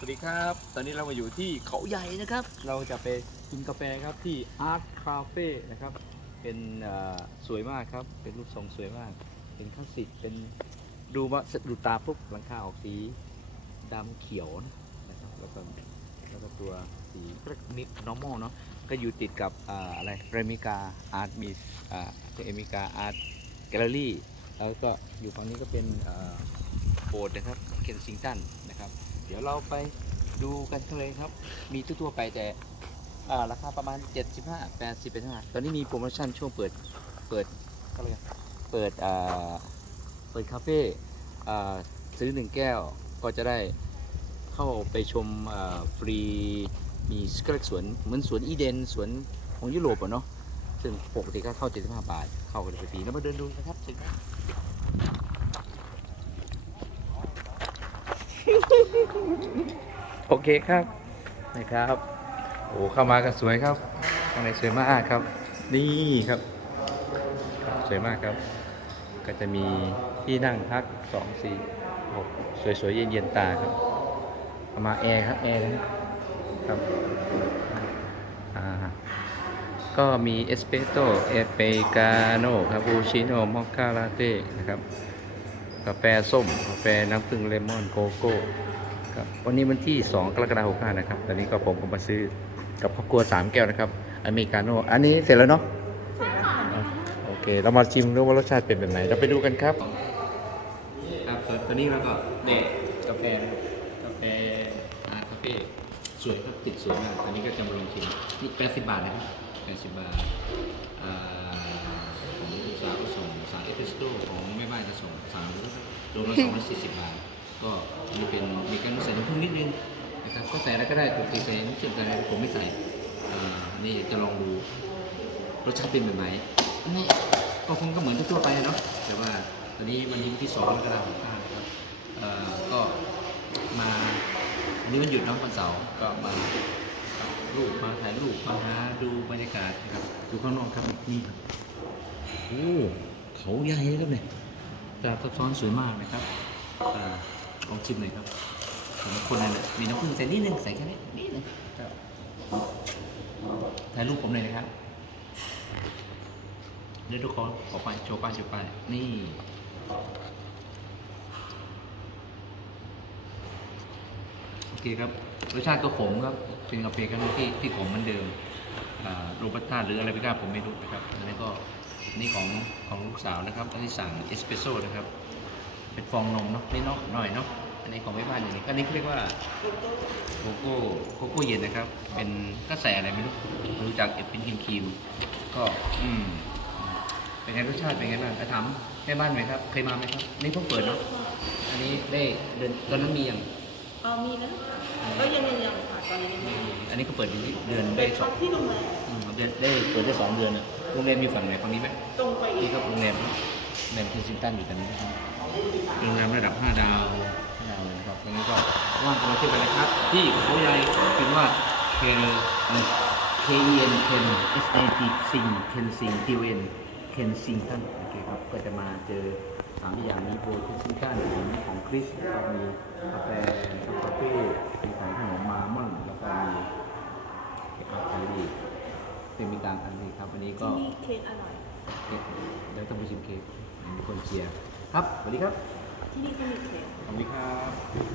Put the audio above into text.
สวัสดีครับ ตอนนี้เรามาอยู่ที่เขาใหญ่นะครับ เราจะไปกินกาแฟครับที่ Art Cafe นะครับ เป็นสวยมากครับ เป็นรูปทรงสวยมาก เป็นคลาสสิก เป็นดูมาดูตาปุ๊บหลังคาออกสีดำเขียวนะครับ แล้วก็แล้วก็ตัวสีก็นิด normal เนาะ ก็อยู่ติดกับออะไรเรมิกาอาร์ตมีอ่าเอมิกาอาร์ตแกลเลอรี่ แล้วก็อยู่ฝั่งนี้ก็เป็นโบสถ์นะครับ คนซิงตันนะครับ เดี๋ยวเราไปดูกันเลยครับ มีทั่วๆไปแต่ราคาประมาณ 75 80เป็นเท่าไหร่ตอนนี้มีโปรโมชั่นช่วงเปิดเปิดก็เลยเปิดเปิดคาเฟ่ซื้อหนึ่งแก้วก็จะได้เข้าไปชมฟรีมีก็เรียกสวนเหมือนสวนอีเดนสวนของยุโรปอะเนาะซึ่งปกติก็เข้า 75 บาท เข้ากันไปฟรีแล้วมาเดินดูนะครับเชิญครับ โอเคครับนะครับโอ้เข้ามากันสวยครับข้างในสวยมากครับ นี่ครับครับสวยมากครับ ก็จะมีที่นั่งพักสองสี่หกสวยๆเย็นๆตาครับเอามาแอร์ครับแอร์นะครับอ่าก็มีเอสเปรสโต้เอสเปกาโน่คาปูชิโน่มอคคาลาเต้นะครับ กาแฟส้ม กาแฟน้ำผึ้งเลมอนโกโก้ครับวันนี้วันที่ 2 กรกฎาคม65นะครับ ตอนนี้ก็ผมก็มาซื้อกับครอบครัว 3 แก้วนะครับ อเมริกาโน่ อันนี้เสร็จแล้วเนาะโอเค เรามาชิมดูว่ารสชาติเป็นแบบไหน เราไปดูกันครับ ครับส่วนตอนนี้เราก็เด็กกาแฟนะครับกาแฟอาคาเฟ่สวยครับติดสวยมากตอนนี้ก็จะมาลองชิมนี่80 บาทนะครับ80 บาทอ่าของลูกสาวก็ส่งสั่งเอสเปรสโต้ของแม่บ้านก็ส่งสั่งร วมละ240 บาท ก็มีเป็นมีการใส่น้ำผึ้งนิดนึงนะครับ ก็ใส่อะไรก็ได้ปกติใส่น้ำเชื่อมกันอะไรผมไม่ใส่นี่จะลองดูรสชาติเป็นแบบไหนนี่ก็คงก็เหมือนทั่วไปเนาะแต่ว่าตอนนี้วันนี้วันที่สองกรกฎาคมห้านะครับก็มาวันนี้วันหยุดเนาะวันเสาร์ก็มาถ่ายรูปมาถ่ายรูปมาหาดูบรรยากาศนะครับดูข้างนอกครับนี่ครับโอ้เขาใหญ่เลยครับเนี่ย จากซับซ้อนสวยมากนะครับลองชิมหน่อยครับผมคนนั้นน่ะมีน้ำผึ้งใส่นิดนึงใส่แค่นี้นิดนึงครับถ่ายรูปผมเลยนะครับเดี๋ยวทุกคนขอไปโชว์ไปโชว์ไปนี่โอเคครับรสชาติก็ขมครับเป็นกาแฟกันที่ที่ขมเหมือนเดิมโรบัสต้าหรืออะไรไม่ทราผมไม่รู้นะครับอันนี้ก็ นนี้ของของลูกสาวนะครับ อันนี้สั่งเอสเปรสโซ่นะครับ เป็นฟองนมเนาะนี่เนาะหน่อยเนาะ อันนี้ของแม่บ้านอย่างนี้อันนี้เขาเรียกว่าโกโก้โกโก้เย็นนะครับ เป็นก็ใส่อะไรไม่รู้ไม่รู้จักเอ็ดเป็นครีมครีมๆก็อืมเป็นไงรสชาติเป็นไงบ้างไปถามแม่บ้านไหมครับ เคยมาไหมครับ นี่เพิ่งเปิดเนาะ อันนี้ได้เดือนตอนนั้นมียังเออมีนะ ก็ยังยังยังค่ะต อนนี้ยังไม่มีอันนี้ก็เปิดเดือนได้สองที่โรงแรมอืมเดือนได้เปิดได้สองเดือนอะโรงแรมมีฝั่งไหนฝั่งนี้ไหมตรงไปอีนี่กครับโรงแรมโรงแรมเคนซิงตันอยู่ตรงนี้นะครับโรงแรมระดับ5ดาว5ดาวเลยนะครับตรงนี้ก็ว่างกันมาเที่ยวกันนะครับ ที่เขาใหญ่เป็นว่าเคเ K E N Ken S I T ซิงเคนซิง T O N เคนซิงตันโอเคครับก็จะมาเจอสามอย่างมีโบเคนซิงตันมีของคริสแล้วก็มีกาแฟคาเฟ่มีของขนมมาม่อนแล้วก็มี อันนี้เป็นมีตามอั นนี้ครับวันนี้ก็ที่นี่เค้กอร่อย เดี๋ยวต้องไปชิมเค้กมีคนเชียร์ครับสวัสดีครับ ที่นี่ก็มีเค้กสวัสดีครับ